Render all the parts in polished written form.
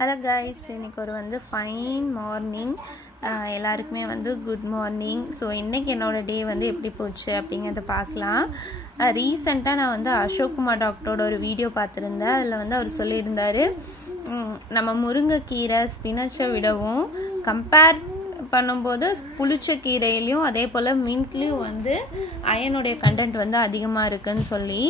Hello guys, இன்றைக்கி ஒரு fine morning. எல்லாருக்குமே குட் மார்னிங். ஸோ இன்றைக்கி என்னோடய டே எப்படி போச்சு அப்படிங்கிறத பார்க்கலாம். ரீசெண்டாக நான் அசோக்குமார் டாக்டரோட ஒரு வீடியோ பார்த்துருந்தேன். அதில் அவர் சொல்லியிருந்தார், நம்ம முருங்கைக்கீரை ஸ்பினச்சை விடவும் கம்பேர் பண்ணும்போது புளிச்ச கீரையிலையும் அதே போல் மின்ட்லேயும் அயனுடைய கண்டென்ட் அதிகமாக இருக்குதுன்னு சொல்லி,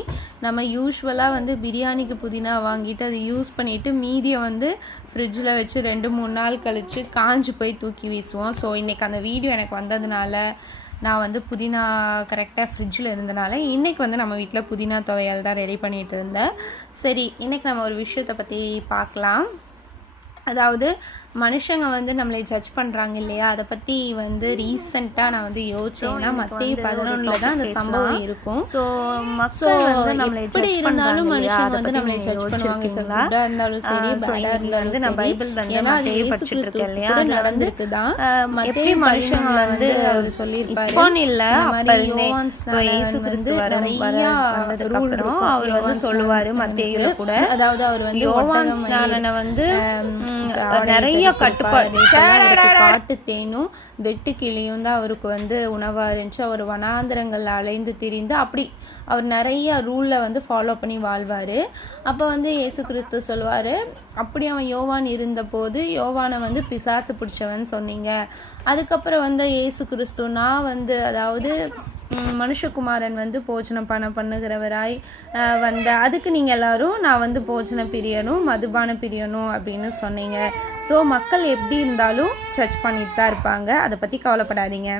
நம்ம யூஸ்வலாக பிரியாணிக்கு புதினா வாங்கிட்டு அதை யூஸ் பண்ணிவிட்டு மீதியை ஃப்ரிட்ஜில் வச்சு 2-3 நாள் கழித்து காஞ்சி போய் தூக்கி வீசுவோம். ஸோ இன்றைக்கி அந்த வீடியோ எனக்கு வந்ததுனால நான் புதினா கரெக்டாக ஃப்ரிட்ஜில் இருந்தனால இன்றைக்கி நம்ம வீட்டில் புதினா துவையல் தான் ரெடி பண்ணிகிட்டு இருந்தேன். சரி, இன்றைக்கி நம்ம ஒரு விஷயத்தை பற்றி பார்க்கலாம். அதாவது மனுஷங்க நம்மளை ஜட்ஜ் பண்ணுறாங்க இல்லையா, அதை பற்றி ரீசெண்டாக நான் யோசிச்சேன்னா மத்திய 11 தான் அந்த சம்பவம் இருக்கும். ஸோ மக்கள் எப்படி இருந்தாலும் மனுஷங்க நம்மளை ஜட்ஜ் பண்ணுவாங்க. குட்டாக இருந்தாலும் சரி, பேடாக இருந்தாலும் நான் பைபிள் ஏன்னா அது இயேசு கிறிஸ்து கூட நடந்திருக்குதான். மத்திய மனுஷங்க அவர் சொல்லியிருப்பாரு இல்லை, இயேசு கிறிஸ்து நிறையா அவர் சொல்லுவார் மத்தியில கூட. அதாவது அவர் யோவான் ஸ்நானனை நிறைய கட்டுப்பாடு, காட்டு தேனும் வெட்டு கிளியும் தான் அவருக்கு உணவாக இருந்துச்சு. அவர் வனாந்திரங்களில் அலைந்து திரிந்து அப்படி அவர் நிறைய ரூலில் ஃபாலோ பண்ணி வாழ்வார். அப்போ இயேசு கிறிஸ்து சொல்லுவார், அப்படி அவன் யோவான் இருந்தபோது யோவானை பிசாசு பிடிச்சவன் சொன்னீங்க. அதுக்கப்புறம் இயேசு கிறிஸ்து நான் அதாவது மனுஷகுமாரன் போஜனம் பண்ணுகிறவராய் அதுக்கு நீங்கள் எல்லாரும் நான் போஜன பிரியனும் மதுபான பிரியனும் அப்படின்னு சொன்னீங்க. ஸோ மக்கள் எப்படி இருந்தாலும் ஜட்ஜ் பண்ணிட்டு தான் இருப்பாங்க. அதை பற்றி கவலைப்படாதீங்க.